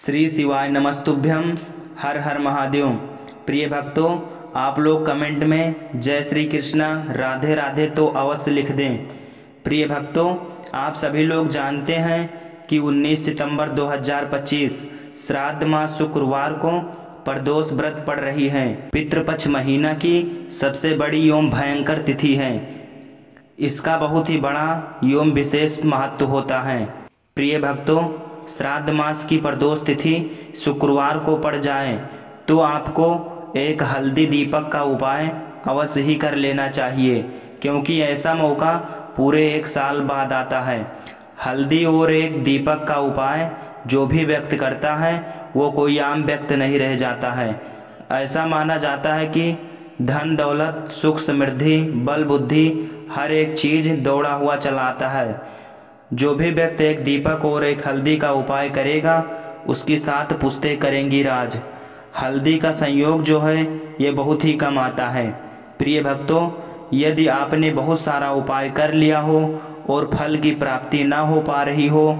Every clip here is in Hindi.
श्री शिवाय नमस्तुभ्यम। हर हर महादेव। प्रिय भक्तों, आप लोग कमेंट में जय श्री कृष्णा राधे राधे तो अवश्य लिख दें। प्रिय भक्तों, आप सभी लोग जानते हैं कि 19 सितंबर 2025 श्राद्ध मास शुक्रवार को प्रदोष व्रत पड़ रही है। पितृपक्ष महीना की सबसे बड़ी एवं भयंकर तिथि है। इसका बहुत ही बड़ा एवं विशेष महत्व होता है। प्रिय भक्तों, श्राद्ध मास की प्रदोष तिथि शुक्रवार को पड़ जाए तो आपको एक हल्दी दीपक का उपाय अवश्य ही कर लेना चाहिए, क्योंकि ऐसा मौका पूरे एक साल बाद आता है। हल्दी और एक दीपक का उपाय जो भी व्यक्त करता है वो कोई आम व्यक्त नहीं रह जाता है। ऐसा माना जाता है कि धन दौलत सुख समृद्धि बल बुद्धि हर एक चीज़ दौड़ा हुआ चला आता है। जो भी व्यक्ति एक दीपक और एक हल्दी का उपाय करेगा उसकी 7 पुश्तें करेंगी राज। हल्दी का संयोग जो है ये बहुत ही कम आता है। प्रिय भक्तों, यदि आपने बहुत सारा उपाय कर लिया हो और फल की प्राप्ति ना हो पा रही हो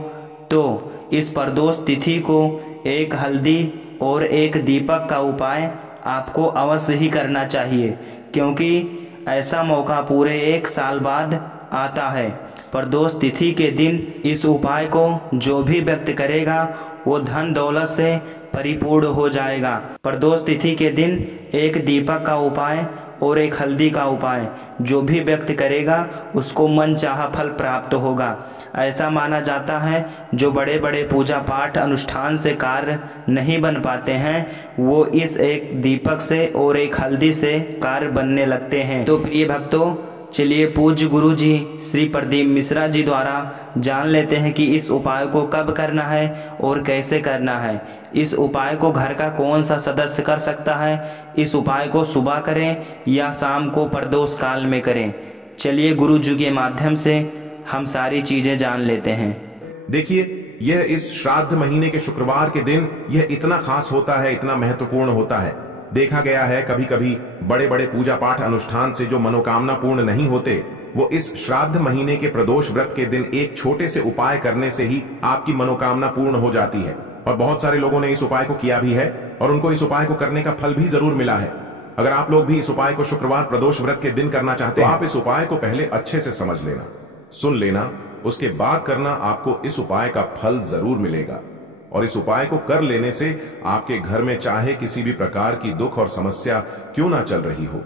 तो इस प्रदोष तिथि को एक हल्दी और एक दीपक का उपाय आपको अवश्य ही करना चाहिए, क्योंकि ऐसा मौका पूरे एक साल बाद आता है। प्रदोष तिथि के दिन इस उपाय को जो भी व्यक्त करेगा वो धन दौलत से परिपूर्ण हो जाएगा। प्रदोष तिथि के दिन एक दीपक का उपाय और एक हल्दी का उपाय जो भी व्यक्त करेगा उसको मनचाहा फल प्राप्त होगा। ऐसा माना जाता है जो बड़े बड़े पूजा पाठ अनुष्ठान से कार्य नहीं बन पाते हैं वो इस एक दीपक से और एक हल्दी से कार्य बनने लगते हैं। तो प्रिय भक्तों, चलिए पूज्य गुरु जी श्री प्रदीप मिश्रा जी द्वारा जान लेते हैं कि इस उपाय को कब करना है और कैसे करना है। इस उपाय को घर का कौन सा सदस्य कर सकता है, इस उपाय को सुबह करें या शाम को प्रदोष काल में करें। चलिए गुरु जी के माध्यम से हम सारी चीजें जान लेते हैं। देखिए, यह इस श्राद्ध महीने के शुक्रवार के दिन यह इतना खास होता है, इतना महत्वपूर्ण होता है। देखा गया है कभी कभी बड़े बड़े पूजा पाठ अनुष्ठान से जो मनोकामना पूर्ण नहीं होते वो इस श्राद्ध महीने के प्रदोष व्रत के दिन एक छोटे से उपाय करने से ही आपकी मनोकामना पूर्ण हो जाती है। और बहुत सारे लोगों ने इस उपाय को किया भी है और उनको इस उपाय को करने का फल भी जरूर मिला है। अगर आप लोग भी इस उपाय को शुक्रवार प्रदोष व्रत के दिन करना चाहते हैं तो आप इस उपाय को पहले अच्छे से समझ लेना, सुन लेना, उसके बाद करना। आपको इस उपाय का फल जरूर मिलेगा और इस उपाय को कर लेने से आपके घर में चाहे किसी भी प्रकार की दुख और समस्या क्यों ना चल रही हो,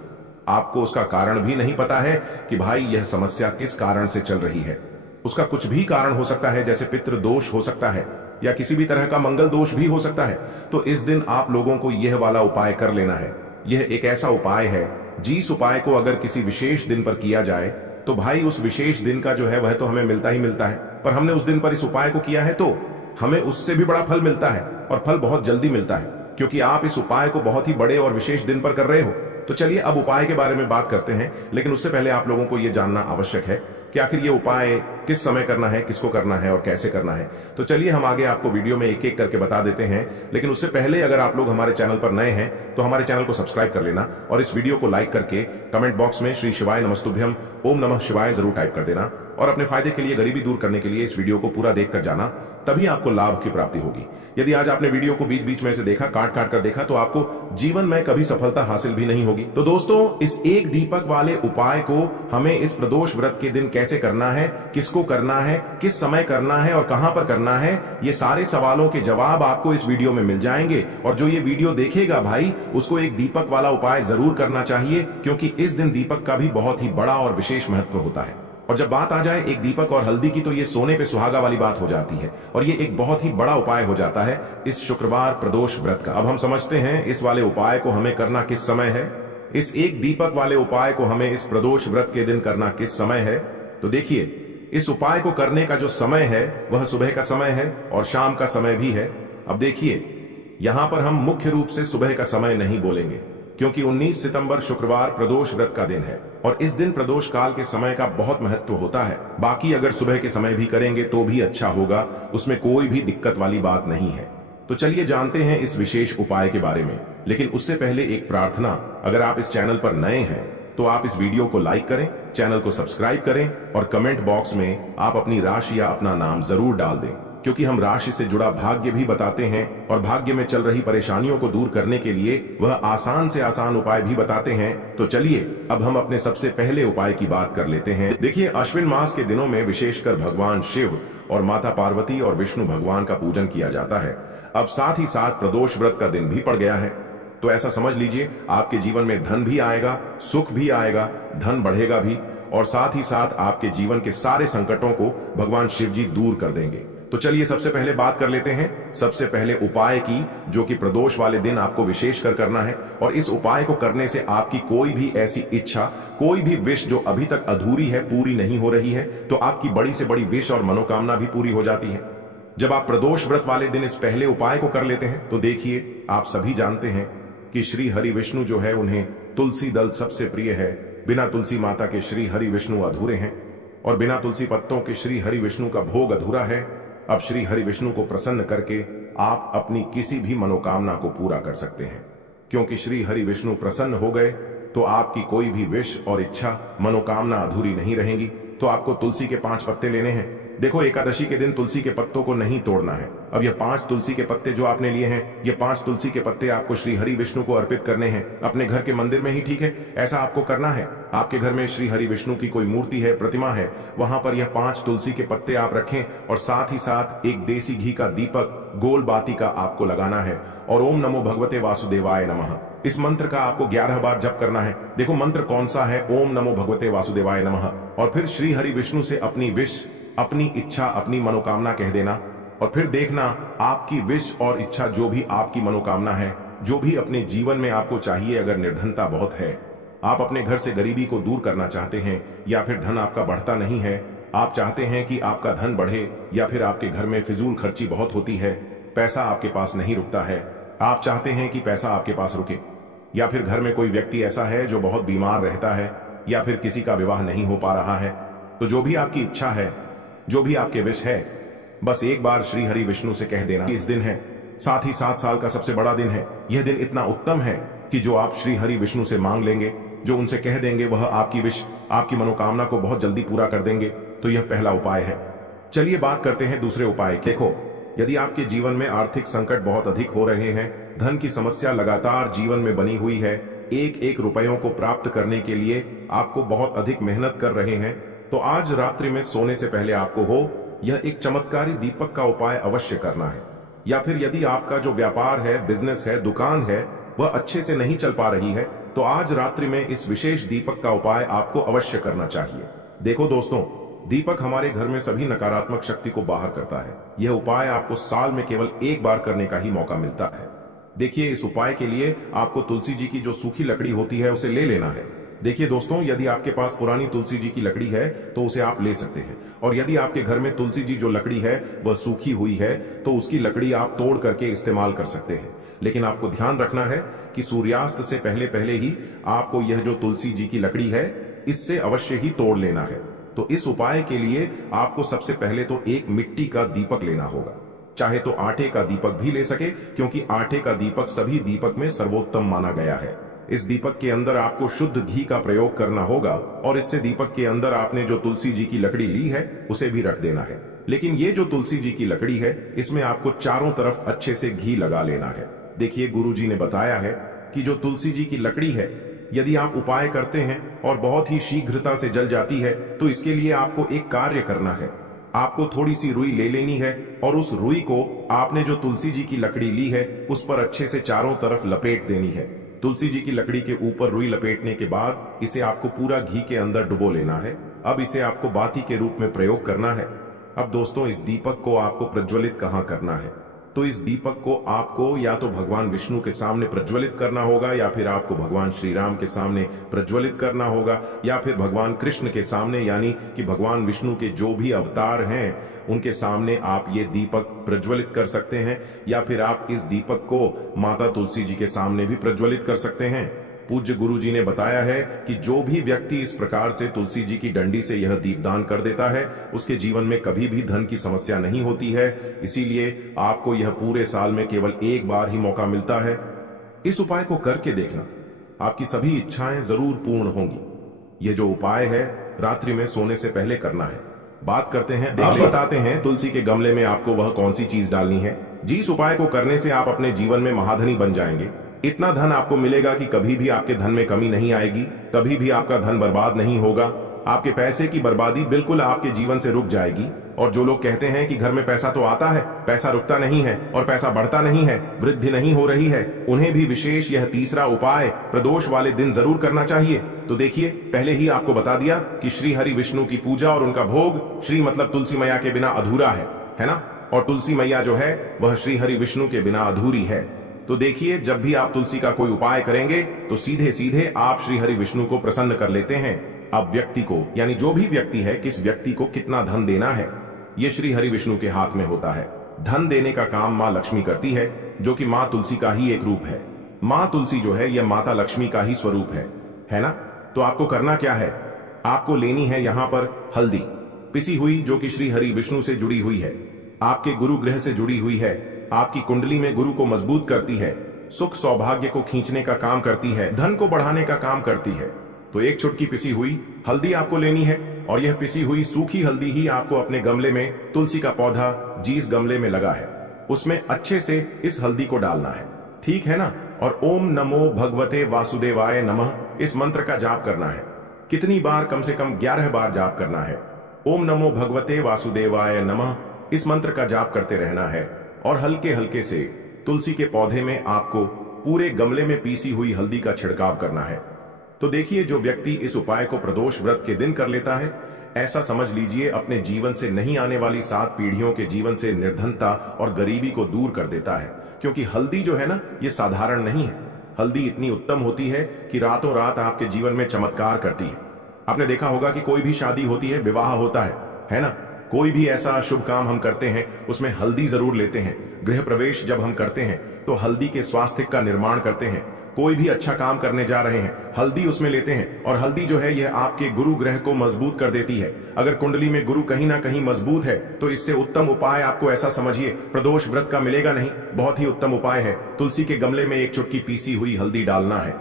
आपको उसका कारण भी नहीं पता है कि भाई यह समस्या किस कारण से चल रही है। उसका कुछ भी कारण हो सकता है, जैसे पितृ दोष हो सकता है या किसी भी तरह का मंगल दोष भी हो सकता है। तो इस दिन आप लोगों को यह वाला उपाय कर लेना है। यह एक ऐसा उपाय है जिस उपाय को अगर किसी विशेष दिन पर किया जाए तो भाई उस विशेष दिन का जो है वह तो हमें मिलता ही मिलता है, पर हमने उस दिन पर इस उपाय को किया है तो हमें उससे भी बड़ा फल मिलता है और फल बहुत जल्दी मिलता है, क्योंकि आप इस उपाय को बहुत ही बड़े और विशेष दिन पर कर रहे हो। तो चलिए अब उपाय के बारे में बात करते हैं, लेकिन उससे पहले आप लोगों को यह जानना आवश्यक है कि आखिर ये उपाय किस समय करना है, किसको करना है और कैसे करना है। तो चलिए हम आगे आपको वीडियो में एक एक करके बता देते हैं, लेकिन उससे पहले अगर आप लोग हमारे चैनल पर नए हैं तो हमारे चैनल को सब्सक्राइब कर लेना और इस वीडियो को लाइक करके कमेंट बॉक्स में श्री शिवाय नमस्तुभ्यम ओम नमः शिवाय जरूर टाइप कर देना। और अपने फायदे के लिए, गरीबी दूर करने के लिए इस वीडियो को पूरा देख कर जाना, तभी आपको लाभ की प्राप्ति होगी। यदि आज आपने वीडियो को बीच बीच में से देखा, काट काट कर देखा, तो आपको जीवन में कभी सफलता हासिल भी नहीं होगी। तो दोस्तों, इस एक दीपक वाले उपाय को हमें इस प्रदोष व्रत के दिन कैसे करना है, किसको करना है, किस समय करना है और कहां पर करना है, ये सारे सवालों के जवाब आपको इस वीडियो में मिल जाएंगे। और जो ये वीडियो देखेगा भाई, उसको एक दीपक वाला उपाय जरूर करना चाहिए, क्योंकि इस दिन दीपक का भी बहुत ही बड़ा और विशेष महत्व होता है। और जब बात आ जाए एक दीपक और हल्दी की तो ये सोने पे सुहागा वाली बात हो जाती है और ये एक बहुत ही बड़ा उपाय हो जाता है इस शुक्रवार प्रदोष व्रत का। अब हम समझते हैं इस वाले उपाय को हमें करना किस समय है। इस एक दीपक वाले उपाय को हमें इस प्रदोष व्रत के दिन करना किस समय है। तो देखिए, इस उपाय को करने का जो समय है वह सुबह का समय है और शाम का समय भी है। अब देखिए, यहां पर हम मुख्य रूप से सुबह का समय नहीं बोलेंगे, क्योंकि 19 सितंबर शुक्रवार प्रदोष व्रत का दिन है और इस दिन प्रदोष काल के समय का बहुत महत्व होता है। बाकी अगर सुबह के समय भी करेंगे तो भी अच्छा होगा, उसमें कोई भी दिक्कत वाली बात नहीं है। तो चलिए जानते हैं इस विशेष उपाय के बारे में, लेकिन उससे पहले एक प्रार्थना। अगर आप इस चैनल पर नए हैं तो आप इस वीडियो को लाइक करें, चैनल को सब्सक्राइब करें और कमेंट बॉक्स में आप अपनी राशि या अपना नाम जरूर डाल दें। क्योंकि हम राशि से जुड़ा भाग्य भी बताते हैं और भाग्य में चल रही परेशानियों को दूर करने के लिए वह आसान से आसान उपाय भी बताते हैं। तो चलिए अब हम अपने सबसे पहले उपाय की बात कर लेते हैं। देखिए, अश्विन मास के दिनों में विशेषकर भगवान शिव और माता पार्वती और विष्णु भगवान का पूजन किया जाता है। अब साथ ही साथ प्रदोष व्रत का दिन भी पड़ गया है, तो ऐसा समझ लीजिए आपके जीवन में धन भी आएगा, सुख भी आएगा, धन बढ़ेगा भी, और साथ ही साथ आपके जीवन के सारे संकटों को भगवान शिव जी दूर कर देंगे। तो चलिए सबसे पहले बात कर लेते हैं सबसे पहले उपाय की, जो कि प्रदोष वाले दिन आपको विशेषकर करना है। और इस उपाय को करने से आपकी कोई भी ऐसी इच्छा, कोई भी विश जो अभी तक अधूरी है, पूरी नहीं हो रही है, तो आपकी बड़ी से बड़ी विश और मनोकामना भी पूरी हो जाती है। जब आप प्रदोष व्रत वाले दिन इस पहले उपाय को कर लेते हैं तो देखिए, आप सभी जानते हैं कि श्री हरि विष्णु जो है उन्हें तुलसी दल सबसे प्रिय है। बिना तुलसी माता के श्री हरि विष्णु अधूरे हैं और बिना तुलसी पत्तों के श्री हरि विष्णु का भोग अधूरा है। अब श्री हरि विष्णु को प्रसन्न करके आप अपनी किसी भी मनोकामना को पूरा कर सकते हैं, क्योंकि श्री हरि विष्णु प्रसन्न हो गए तो आपकी कोई भी विश और इच्छा, मनोकामना अधूरी नहीं रहेंगी। तो आपको तुलसी के 5 पत्ते लेने हैं। देखो, एकादशी के दिन तुलसी के पत्तों को नहीं तोड़ना है। अब ये 5 तुलसी के पत्ते जो आपने लिए हैं, ये 5 तुलसी के पत्ते आपको श्री हरि विष्णु को अर्पित करने हैं, अपने घर के मंदिर में ही ठीक है, ऐसा आपको करना है। आपके घर में श्री हरि विष्णु की कोई मूर्ति है, प्रतिमा है, वहां पर यह 5 तुलसी के पत्ते आप रखें और साथ ही साथ एक देसी घी का दीपक गोल बाती का आपको लगाना है और ओम नमो भगवते वासुदेवाय नमः, इस मंत्र का आपको 11 बार जप करना है। देखो मंत्र कौन सा है, ओम नमो भगवते वासुदेवाय नमः। और फिर श्री हरि विष्णु से अपनी विश, अपनी इच्छा, अपनी मनोकामना कह देना और फिर देखना आपकी विश और इच्छा, जो भी आपकी मनोकामना है, जो भी अपने जीवन में आपको चाहिए, अगर निर्धनता बहुत है, आप अपने घर से गरीबी को दूर करना चाहते हैं, या फिर धन आपका बढ़ता नहीं है, आप चाहते हैं कि आपका धन बढ़े, या फिर आपके घर में फिजूल खर्ची बहुत होती है, पैसा आपके पास नहीं रुकता है, आप चाहते हैं कि पैसा आपके पास रुके, या फिर घर में कोई व्यक्ति ऐसा है जो बहुत बीमार रहता है, या फिर किसी का विवाह नहीं हो पा रहा है, तो जो भी आपकी इच्छा है, जो भी आपके विश है, बस एक बार श्री हरि विष्णु से कह देना। इस दिन है, साथ ही 7 साल का सबसे बड़ा दिन है। यह दिन इतना उत्तम है कि जो आप श्री हरि विष्णु से मांग लेंगे, जो उनसे कह देंगे, वह आपकी विश, आपकी मनोकामना को बहुत जल्दी पूरा कर देंगे। तो यह पहला उपाय है। चलिए बात करते हैं दूसरे उपाय की। देखो, यदि आपके जीवन में आर्थिक संकट बहुत अधिक हो रहे हैं, धन की समस्या लगातार जीवन में बनी हुई है, एक एक रुपयों को प्राप्त करने के लिए आपको बहुत अधिक मेहनत कर रहे हैं, तो आज रात्रि में सोने से पहले आपको यह एक चमत्कारी दीपक का उपाय अवश्य करना है। या फिर यदि आपका जो व्यापार है, बिजनेस है, दुकान है, वह अच्छे से नहीं चल पा रही है, तो आज रात्रि में इस विशेष दीपक का उपाय आपको अवश्य करना चाहिए। देखो दोस्तों, दीपक हमारे घर में सभी नकारात्मक शक्ति को बाहर करता है। यह उपाय आपको साल में केवल एक बार करने का ही मौका मिलता है। देखिए, इस उपाय के लिए आपको तुलसी जी की जो सूखी लकड़ी होती है उसे ले लेना है। देखिए दोस्तों, यदि आपके पास पुरानी तुलसी जी की लकड़ी है तो उसे आप ले सकते हैं, और यदि आपके घर में तुलसी जी जो लकड़ी है वह सूखी हुई है तो उसकी लकड़ी आप तोड़ करके इस्तेमाल कर सकते हैं। लेकिन आपको ध्यान रखना है कि सूर्यास्त से पहले पहले ही आपको यह जो तुलसी जी की लकड़ी है, इससे अवश्य ही तोड़ लेना है। तो इस उपाय के लिए आपको सबसे पहले तो एक मिट्टी का दीपक लेना होगा, चाहे तो आटे का दीपक भी ले सके, क्योंकि आटे का दीपक सभी दीपक में सर्वोत्तम माना गया है। इस दीपक के अंदर आपको शुद्ध घी का प्रयोग करना होगा, और इससे दीपक के अंदर आपने जो तुलसी जी की लकड़ी ली है उसे भी रख देना है। लेकिन ये जो तुलसी जी की लकड़ी है, इसमें आपको चारों तरफ अच्छे से घी लगा लेना है। देखिए, गुरु जी ने बताया है कि जो तुलसी जी की लकड़ी है, यदि आप उपाय करते हैं और बहुत ही शीघ्रता से जल जाती है, तो इसके लिए आपको एक कार्य करना है। आपको थोड़ी सी रुई ले लेनी है और उस रुई को आपने जो तुलसी जी की लकड़ी ली है उस पर अच्छे से चारों तरफ लपेट देनी है। तुलसी जी की लकड़ी के ऊपर रुई लपेटने के बाद इसे आपको पूरा घी के अंदर डुबो लेना है। अब इसे आपको बाती के रूप में प्रयोग करना है। अब दोस्तों, इस दीपक को आपको प्रज्वलित कहाँ करना है? तो इस दीपक को आपको या तो भगवान विष्णु के सामने प्रज्वलित करना होगा, या फिर आपको भगवान श्री राम के सामने प्रज्वलित करना होगा, या फिर भगवान कृष्ण के सामने, यानी कि भगवान विष्णु के जो भी अवतार हैं उनके सामने आप ये दीपक प्रज्वलित कर सकते हैं, या फिर आप इस दीपक को माता तुलसी जी के सामने भी प्रज्वलित कर सकते हैं। पूज्य गुरु जी ने बताया है कि जो भी व्यक्ति इस प्रकार से तुलसी जी की डंडी से यह दीपदान कर देता है, उसके जीवन में कभी भी धन की समस्या नहीं होती है। इसीलिए आपको यह पूरे साल में केवल एक बार ही मौका मिलता है। इस उपाय को करके देखना, आपकी सभी इच्छाएं जरूर पूर्ण होंगी। यह जो उपाय है रात्रि में सोने से पहले करना है। बात करते हैं, बताते हैं तुलसी के गमले में आपको वह कौन सी चीज डालनी है। जिस उपाय को करने से आप अपने जीवन में महाधनी बन जाएंगे। इतना धन आपको मिलेगा कि कभी भी आपके धन में कमी नहीं आएगी, कभी भी आपका धन बर्बाद नहीं होगा। आपके पैसे की बर्बादी बिल्कुल आपके जीवन से रुक जाएगी। और जो लोग कहते हैं कि घर में पैसा तो आता है, पैसा रुकता नहीं है और पैसा बढ़ता नहीं है, वृद्धि नहीं हो रही है, उन्हें भी विशेष यह तीसरा उपाय प्रदोष वाले दिन जरूर करना चाहिए। तो देखिए, पहले ही आपको बता दिया कि श्री हरि विष्णु की पूजा और उनका भोग, श्री मतलब तुलसी मैया के बिना अधूरा है ना। और तुलसी मैया जो है वह श्री हरि विष्णु के बिना अधूरी है। तो देखिए, जब भी आप तुलसी का कोई उपाय करेंगे तो सीधे सीधे आप श्री हरि विष्णु को प्रसन्न कर लेते हैं। अब व्यक्ति को, यानी जो भी व्यक्ति है, किस व्यक्ति को कितना धन देना है, ये श्री हरि विष्णु के हाथ में होता है। धन देने का काम माँ लक्ष्मी करती है, जो कि माँ तुलसी का ही एक रूप है। माँ तुलसी जो है यह माता लक्ष्मी का ही स्वरूप है ना। तो आपको करना क्या है, आपको लेनी है यहाँ पर हल्दी पिसी हुई, जो कि श्री हरि विष्णु से जुड़ी हुई है, आपके गुरु ग्रह से जुड़ी हुई है, आपकी कुंडली में गुरु को मजबूत करती है, सुख सौभाग्य को खींचने का काम करती है, धन को बढ़ाने का काम करती है। तो एक चुटकी पिसी हुई हल्दी आपको लेनी है और यह पिसी हुई सूखी हल्दी ही आपको अपने गमले में, तुलसी का पौधा जिस गमले में लगा है उसमें अच्छे से इस हल्दी को डालना है, ठीक है ना। और ओम नमो भगवते वासुदेवाय नमः इस मंत्र का जाप करना है। कितनी बार, कम से कम 11 बार जाप करना है। ओम नमो भगवते वासुदेवाय नमः इस मंत्र का जाप करते रहना है और हल्के हल्के से तुलसी के पौधे में आपको पूरे गमले में पीसी हुई हल्दी का छिड़काव करना है। तो देखिए, जो व्यक्ति इस उपाय को प्रदोष व्रत के दिन कर लेता है, ऐसा समझ लीजिए अपने जीवन से नहीं आने वाली 7 पीढ़ियों के जीवन से निर्धनता और गरीबी को दूर कर देता है। क्योंकि हल्दी जो है ना, ये साधारण नहीं है। हल्दी इतनी उत्तम होती है कि रातों रात आपके जीवन में चमत्कार करती है। आपने देखा होगा कि कोई भी शादी होती है, विवाह होता है ना। कोई भी ऐसा शुभ काम हम करते हैं उसमें हल्दी जरूर लेते हैं। गृह प्रवेश जब हम करते हैं तो हल्दी के स्वास्थ्य का निर्माण करते हैं। कोई भी अच्छा काम करने जा रहे हैं, हल्दी उसमें लेते हैं। और हल्दी जो है यह आपके गुरु ग्रह को मजबूत कर देती है। अगर कुंडली में गुरु कहीं ना कहीं मजबूत है तो इससे उत्तम उपाय आपको ऐसा समझिए प्रदोष व्रत का मिलेगा नहीं। बहुत ही उत्तम उपाय है, तुलसी के गमले में एक चुटकी पीसी हुई हल्दी डालना है।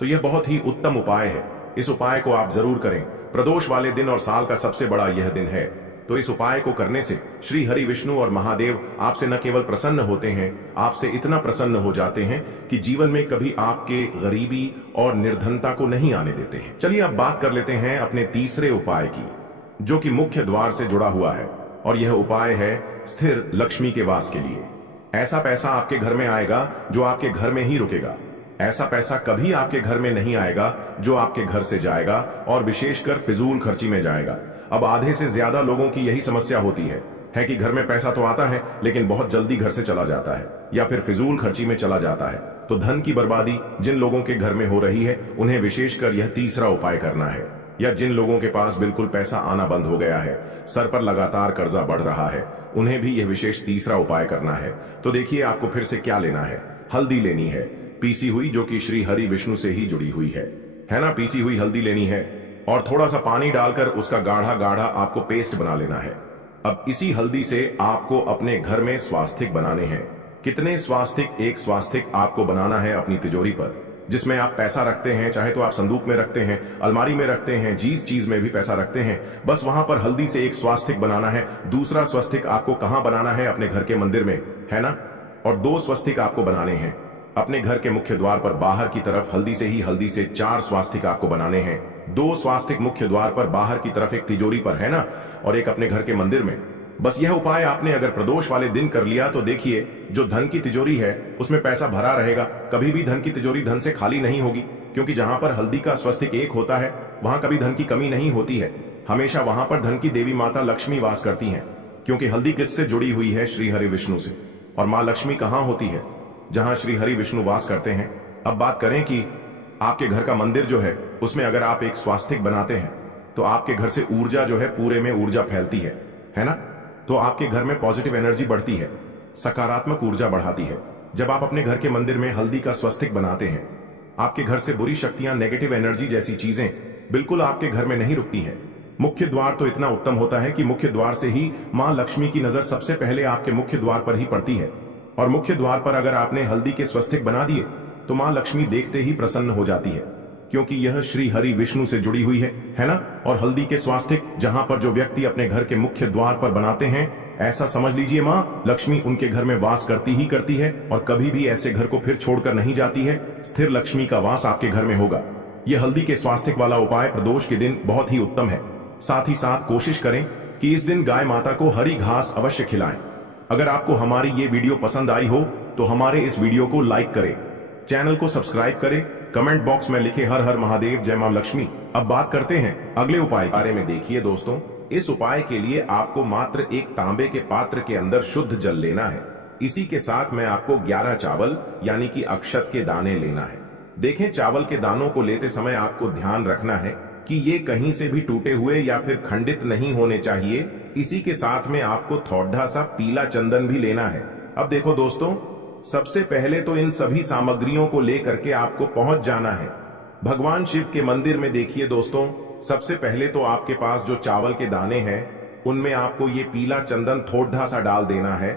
तो यह बहुत ही उत्तम उपाय है। इस उपाय को आप जरूर करें। प्रदोष वाले दिन और साल का सबसे बड़ा यह दिन है। तो इस उपाय को करने से श्री हरि विष्णु और महादेव आपसे न केवल प्रसन्न होते हैं, आपसे इतना प्रसन्न हो जाते हैं कि जीवन में कभी आपके गरीबी और निर्धनता को नहीं आने देते हैं। चलिए अब बात कर लेते हैं अपने तीसरे उपाय की, जो कि मुख्य द्वार से जुड़ा हुआ है। और यह उपाय है स्थिर लक्ष्मी के वास के लिए। ऐसा पैसा आपके घर में आएगा जो आपके घर में ही रुकेगा। ऐसा पैसा कभी आपके घर में नहीं आएगा जो आपके घर से जाएगा और विशेषकर फिजूल खर्ची में जाएगा। अब आधे से ज्यादा लोगों की यही समस्या होती है कि घर में पैसा तो आता है लेकिन बहुत जल्दी घर से चला जाता है या फिर फिजूल खर्ची में चला जाता है। तो धन की बर्बादी जिन लोगों के घर में हो रही है उन्हें विशेषकर यह तीसरा उपाय करना है। या जिन लोगों के पास बिल्कुल पैसा आना बंद हो गया है, सर पर लगातार कर्जा बढ़ रहा है, उन्हें भी यह विशेष तीसरा उपाय करना है। तो देखिए आपको फिर से क्या लेना है, हल्दी लेनी है पीसी हुई, जो कि श्री हरि विष्णु से ही जुड़ी हुई है ना। पीसी हुई हल्दी लेनी है और थोड़ा सा पानी डालकर उसका गाढ़ा गाढ़ा आपको पेस्ट बना लेना है। अब इसी हल्दी से आपको अपने घर में स्वास्तिक बनाने हैं। कितने स्वास्तिक? एक स्वास्तिक आपको बनाना है अपनी तिजोरी पर, जिसमें आप पैसा रखते हैं। चाहे तो आप संदूक में रखते हैं, अलमारी में रखते हैं, जिस चीज में भी पैसा रखते हैं, बस वहां पर हल्दी से एक स्वास्तिक बनाना है। दूसरा स्वास्तिक आपको कहां बनाना है? अपने घर के मंदिर में, है ना। और 2 स्वास्तिक आपको बनाने हैं अपने घर के मुख्य द्वार पर बाहर की तरफ। हल्दी से 4 स्वास्तिक आपको बनाने हैं। 2 स्वास्तिक मुख्य द्वार पर बाहर की तरफ, एक तिजोरी पर, है ना, और एक अपने घर के मंदिर में। बस यह उपाय आपने अगर प्रदोष वाले दिन कर लिया तो देखिए जो धन की तिजोरी है उसमें पैसा भरा रहेगा। कभी भी धन की तिजोरी धन से खाली नहीं होगी, क्योंकि जहां पर हल्दी का स्वास्तिक एक होता है वहां कभी धन की कमी नहीं होती है। हमेशा वहां पर धन की देवी माता लक्ष्मी वास करती हैं, क्योंकि हल्दी किससे जुड़ी हुई है? श्री हरि विष्णु से। और माँ लक्ष्मी कहां होती है? जहां श्री हरि विष्णु वास करते हैं। अब बात करें कि आपके घर का मंदिर जो है उसमें अगर आप एक स्वास्तिक बनाते हैं तो आपके घर से ऊर्जा जो है पूरे में ऊर्जा फैलती है ना। तो आपके घर में पॉजिटिव एनर्जी बढ़ती है, सकारात्मक ऊर्जा बढ़ाती है। जब आप अपने घर के मंदिर में हल्दी का स्वास्तिक बनाते हैं, आपके घर से बुरी शक्तियां, नेगेटिव एनर्जी जैसी चीजें बिल्कुल आपके घर में नहीं रुकती हैं। मुख्य द्वार तो इतना उत्तम होता है कि मुख्य द्वार से ही मां लक्ष्मी की नजर सबसे पहले आपके मुख्य द्वार पर ही पड़ती है। और मुख्य द्वार पर अगर आपने हल्दी के स्वास्तिक बना दिए तो मां लक्ष्मी देखते ही प्रसन्न हो जाती है। क्योंकि यह श्री हरि विष्णु से जुड़ी हुई है ना। और हल्दी के स्वास्तिक जहां पर जो व्यक्ति अपने घर के मुख्य द्वार पर बनाते हैं, ऐसा समझ लीजिए माँ लक्ष्मी उनके घर में वास करती ही करती है और कभी भी ऐसे घर को फिर छोड़कर नहीं जाती है। स्थिर लक्ष्मी का वास आपके घर में होगा। यह हल्दी के स्वास्तिक वाला उपाय प्रदोष के दिन बहुत ही उत्तम है। साथ ही साथ कोशिश करें कि इस दिन गाय माता को हरी घास अवश्य खिलाएं। अगर आपको हमारी ये वीडियो पसंद आई हो तो हमारे इस वीडियो को लाइक करें, चैनल को सब्सक्राइब करें, कमेंट बॉक्स में लिखे हर हर महादेव, जय मां लक्ष्मी। अब बात करते हैं अगले उपाय के बारे में। देखिए दोस्तों, इस उपाय के लिए आपको मात्र एक तांबे के पात्र के अंदर शुद्ध जल लेना है। इसी के साथ में आपको 11 चावल यानी कि अक्षत के दाने लेना है। देखें, चावल के दानों को लेते समय आपको ध्यान रखना है कि ये कहीं से भी टूटे हुए या फिर खंडित नहीं होने चाहिए। इसी के साथ में आपको थोड़ा सा पीला चंदन भी लेना है। अब देखो दोस्तों, सबसे पहले तो इन सभी सामग्रियों को लेकर के आपको पहुंच जाना है भगवान शिव के मंदिर में। देखिए दोस्तों, सबसे पहले तो आपके पास जो चावल के दाने हैं उनमें आपको ये पीला चंदन थोड़ा सा डाल देना है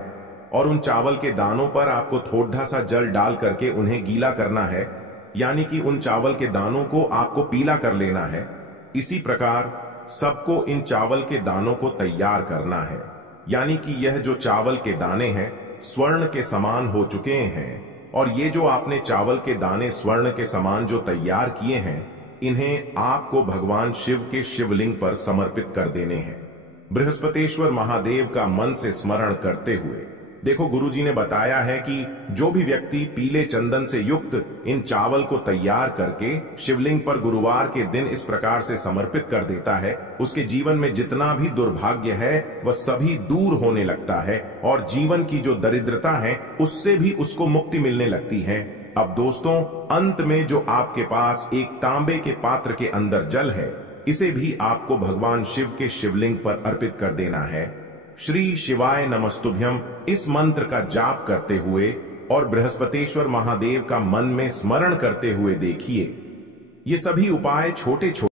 और उन चावल के दानों पर आपको थोड़ा सा जल डाल करके उन्हें गीला करना है, यानी कि उन चावल के दानों को आपको पीला कर लेना है। इसी प्रकार सबको इन चावल के दानों को तैयार करना है, यानी कि यह जो चावल के दाने हैं स्वर्ण के समान हो चुके हैं और ये जो आपने चावल के दाने स्वर्ण के समान जो तैयार किए हैं, इन्हें आपको भगवान शिव के शिवलिंग पर समर्पित कर देने हैं, बृहस्पतेश्वर महादेव का मन से स्मरण करते हुए। देखो, गुरुजी ने बताया है कि जो भी व्यक्ति पीले चंदन से युक्त इन चावल को तैयार करके शिवलिंग पर गुरुवार के दिन इस प्रकार से समर्पित कर देता है, उसके जीवन में जितना भी दुर्भाग्य है वह सभी दूर होने लगता है और जीवन की जो दरिद्रता है उससे भी उसको मुक्ति मिलने लगती है। अब दोस्तों, अंत में जो आपके पास एक तांबे के पात्र के अंदर जल है, इसे भी आपको भगवान शिव के शिवलिंग पर अर्पित कर देना है। श्री शिवाय नमस्तुभ्यम इस मंत्र का जाप करते हुए और बृहस्पतेश्वर महादेव का मन में स्मरण करते हुए देखिए, ये सभी उपाय छोटे छोटे